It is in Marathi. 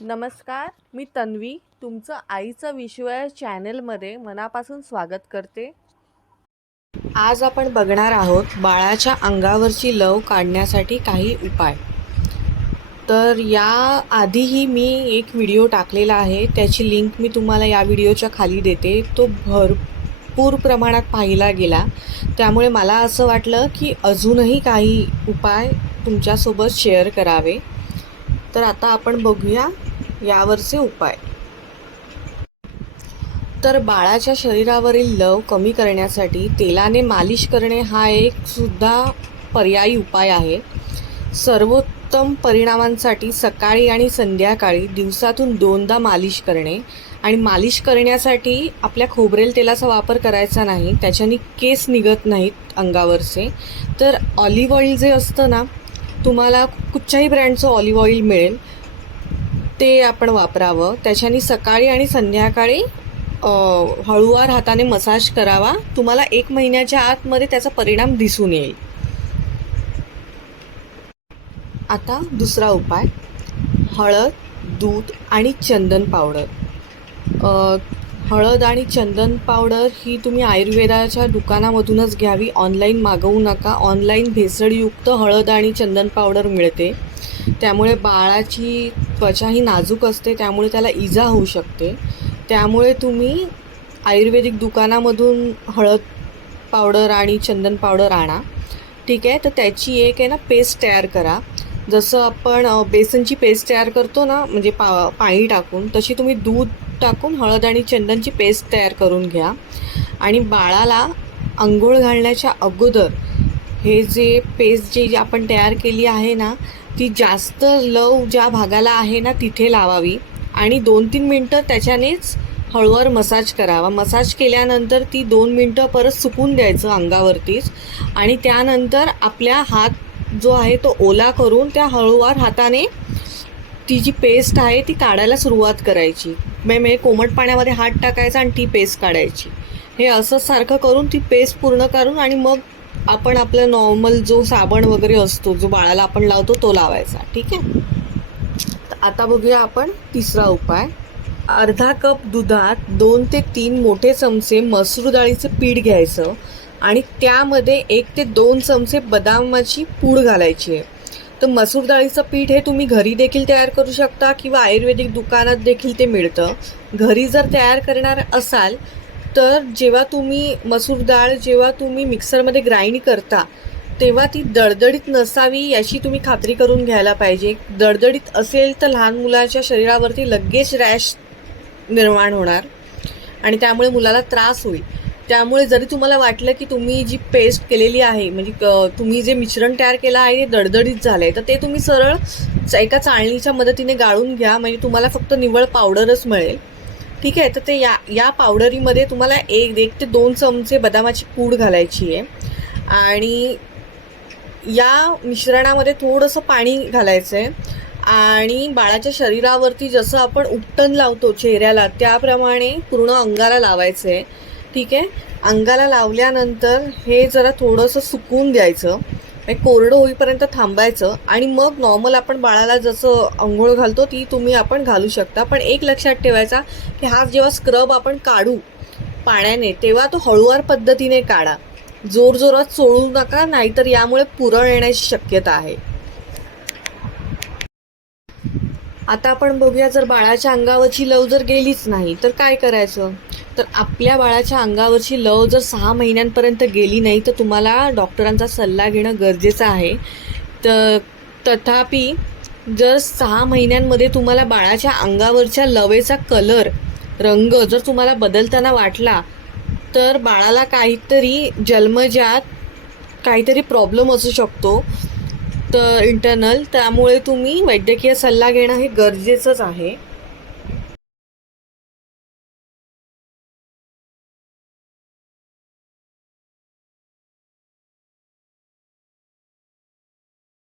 नमस्कार मी तन्वी तुमचं आईचं विश्व चॅनेलमध्ये मनापासून स्वागत करते. आज आपण बघणार आहोत बाळाच्या अंगावरची लव काढण्यासाठी काही उपाय. तर या आधीही मी एक व्हिडिओ टाकलेला आहे त्याची लिंक मी तुम्हाला या व्हिडिओच्या खाली देते. तो भरपूर प्रमाणात पाहिला गेला. त्यामुळे मला असं वाटलं की अजूनही काही उपाय तुमच्यासोबत शेअर करावे. तर आता आपण बघूया यावरचे उपाय. तर बाळाच्या शरीरावरील लव कमी करण्यासाठी तेलाने मालिश करणे हा एक सुद्धा पर्यायी उपाय आहे. सर्वोत्तम परिणामांसाठी सकाळी आणि संध्याकाळी दिवसातून दोनदा मालिश करणे आणि मालिश करण्यासाठी आपल्या खोबरेल तेलाचा वापर करायचा नाही त्याच्याने केस निघत नाहीत अंगावरचे. तर ऑलिव्ह ऑइल जे असतं ना तुम्हाला कुठच्याही ब्रँडचं ऑलिव्ह ऑइल मिळेल ते आपण वापरावं. त्याच्याने सकाळी आणि संध्याकाळी हळूवार हाताने मसाज करावा. तुम्हाला एक महिन्याच्या आतमध्ये त्याचा परिणाम दिसून येईल. आता दुसरा उपाय. हळद दूध आणि चंदन पावडर. हळद आणि चंदन पावडर ही तुम्ही आयुर्वेदाच्या दुकानामधूनच घ्यावी. ऑनलाईन मागवू नका. ऑनलाईन भेसळयुक्त हळद आणि चंदन पावडर मिळते. त्यामुळे बाळाची त्वचा ही नाजूक असते त्यामुळे त्याला इजा होऊ शकते. त्यामुळे तुम्ही आयुर्वेदिक दुकानामधून हळद पावडर आणि चंदन पावडर आणा. ठीक आहे? तर त्याची एक आहे ना पेस्ट तयार करा. जसं आपण बेसनची पेस्ट तयार करतो ना म्हणजे पा पाणी टाकून तशी तुम्ही दूध टाकून हळद आणि चंदनची पेस्ट तयार करून घ्या. आणि बाळाला आंघोळ घालण्याच्या अगोदर हे जे पेस्ट जे आपण तयार केली आहे ना ती जास्त लव ज्या भागाला आहे ना तिथे लावावी. आणि दोन तीन मिनटं त्याच्यानेच हळूवार मसाज करावा. मसाज केल्यानंतर ती दोन मिनटं परत सुकून द्यायचं अंगावरतीच. आणि त्यानंतर आपल्या हात जो आहे तो ओला करून त्या हळूवार हाताने ती जी पेस्ट आहे ती काढायला सुरुवात करायची. म्हणजे कोमट पाण्यामध्ये हात टाकायचा आणि ती पेस्ट काढायची. हे असं सारखं करून ती पेस्ट पूर्ण करून आणि मग आपण आपलं नॉर्मल जो साबण वगैरे असतो जो बाळाला आपण लावतो तो लावायचा. ठीक आहे? तर आता बघूया आपण तिसरा उपाय. अर्धा कप दुधात दोन ते तीन मोठे चमचे मसूर डाळीचं पीठ घ्यायचं आणि त्यामध्ये एक ते दोन चमचे बदामाची पूड घालायची आहे. तर मसूर डाळीचं पीठ हे तुम्ही घरी देखील तयार करू शकता किंवा आयुर्वेदिक दुकानात देखील ते मिळतं. घरी जर तयार करणार असाल तर जेव्हा तुम्ही मसूर डाळ जेव्हा तुम्ही मिक्सरमध्ये ग्राइंड करता तेव्हा ती दडदडीत नसावी याची तुम्ही खात्री करून घ्यायला पाहिजे. दडदडीत असेल तर लहान मुलाच्या शरीरावरती लगेच रॅश निर्माण होणार आणि त्यामुळे मुलाला त्रास होईल. त्यामुळे जरी तुम्हाला वाटलं की तुम्ही जी पेस्ट केलेली आहे म्हणजे क- तुम्ही जे मिश्रण तयार केलं आहे ते दडदडीत झालं आहे तर ते तुम्ही सरळ एका चाळणीच्या मदतीने गाळून घ्या. म्हणजे तुम्हाला फक्त निव्वळ पावडरच मिळेल. ठीक आहे? तर ते या या पावडरीमध्ये तुम्हाला एक एक ते दोन चमचे बदामाची पूड घालायची आहे. आणि या मिश्रणामध्ये थोडंसं पाणी घालायचं आहे आणि बाळाच्या शरीरावरती जसं आपण उपटन लावतो चेहऱ्याला त्याप्रमाणे पूर्ण अंगाला लावायचं आहे ठीक आहे. अंगाला लावल्यानंतर हे जरा थोडंसं सुकून द्यायचं कोरडं होईपर्यंत थांबायचं आणि मग नॉर्मल आपण बाळाला जसं आंघोळ घालतो ती तुम्ही आपण घालू शकता. पण एक लक्षात ठेवायचा की हा जेव्हा स्क्रब आपण काढू पाण्याने तेव्हा तो हळूवार पद्धतीने काढा. जोर जोरात सोडू नका नाहीतर यामुळे पुरळ येण्याची शक्यता आहे. आता आपण बघूया जर बाळाच्या अंगावरची लव जर गेलीच नाही तर काय करायचं? तर आपल्या बाळाच्या अंगावरची लव जर सहा महिन्यांपर्यंत गेली नाही तर तुम्हाला डॉक्टरांचा सल्ला घेणं गरजेचं आहे. तर तथापि जर सहा महिन्यांमध्ये तुम्हाला बाळाच्या अंगावरच्या लवेचा कलर रंग जर तुम्हाला बदलताना वाटला तर बाळाला काहीतरी जन्मजात काहीतरी प्रॉब्लेम असू शकतो तर इंटरनल त्यामुळे तुम्ही वैद्यकीय सल्ला घेणं हे गरजेचंच आहे.